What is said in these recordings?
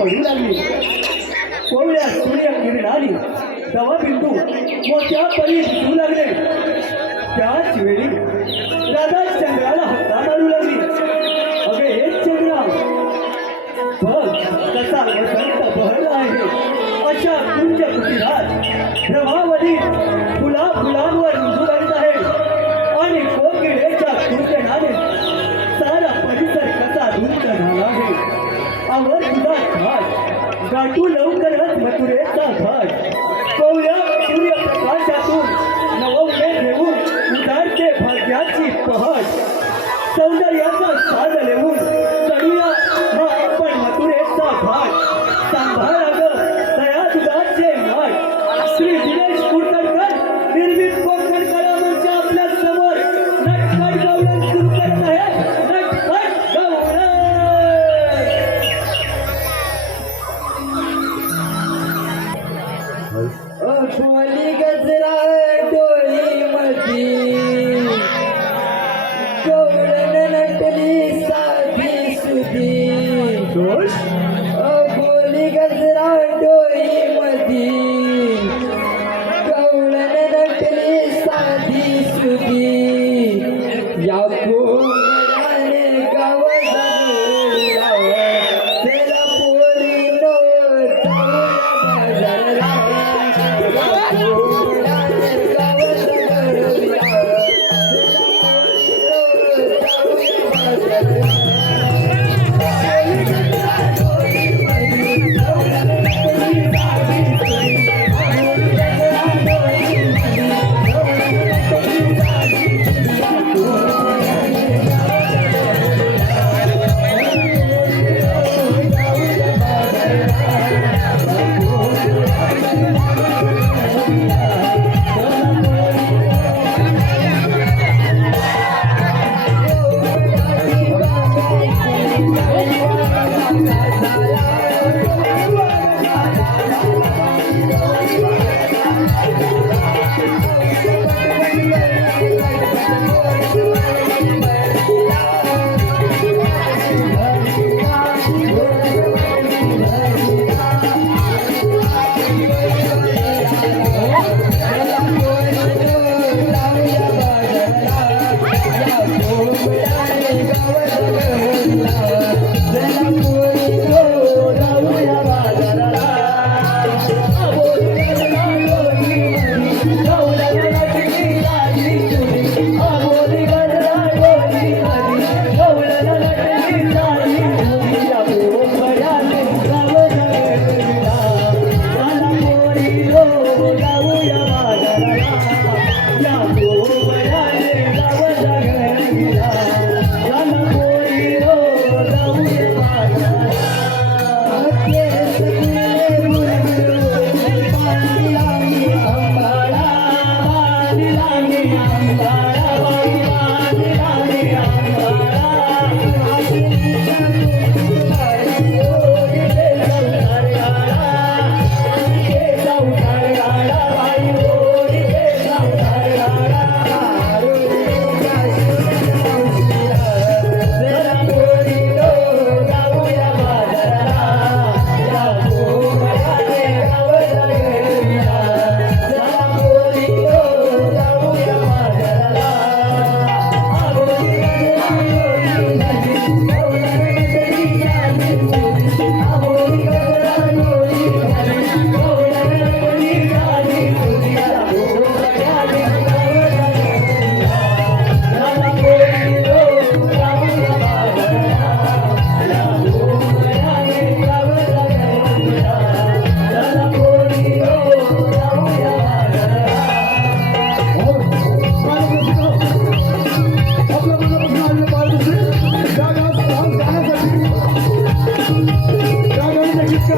पडू लागली कोवळ्या सूर्य किरणाने दवा बिंदू मोठ्या परी दिसू लागले. त्याच वेळी राधा चंद्राला हक्का मारू लागली. अगे हे चंद्रा बघ कसा वसंत बहरला आहे. अशा कुंज कुटीरात प्रभाव तू लवकरच मथुरेचा घाट कोवळ्या सूर्यप्रकाशातून नवमे घेऊन उदारते भाग्याची पहट. सौंदर्याचा साज लेऊन चढूया हा आपण मथुरेचा घाट. सांभाळा ग दया दुधाचे माठ श्री दिनेश कुलकर्णकर निर्मित कोकण आपल्यासमोर. नटखट गौरव सुरू करत आहे गवळण नटली साधी सुधी दोष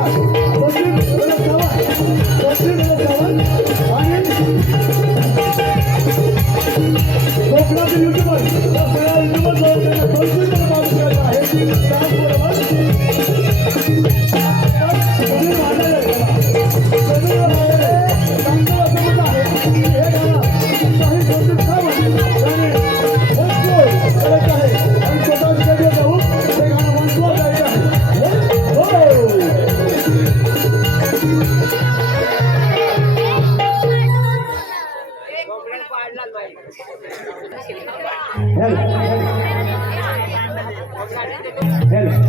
Thank you. Dale. Dale.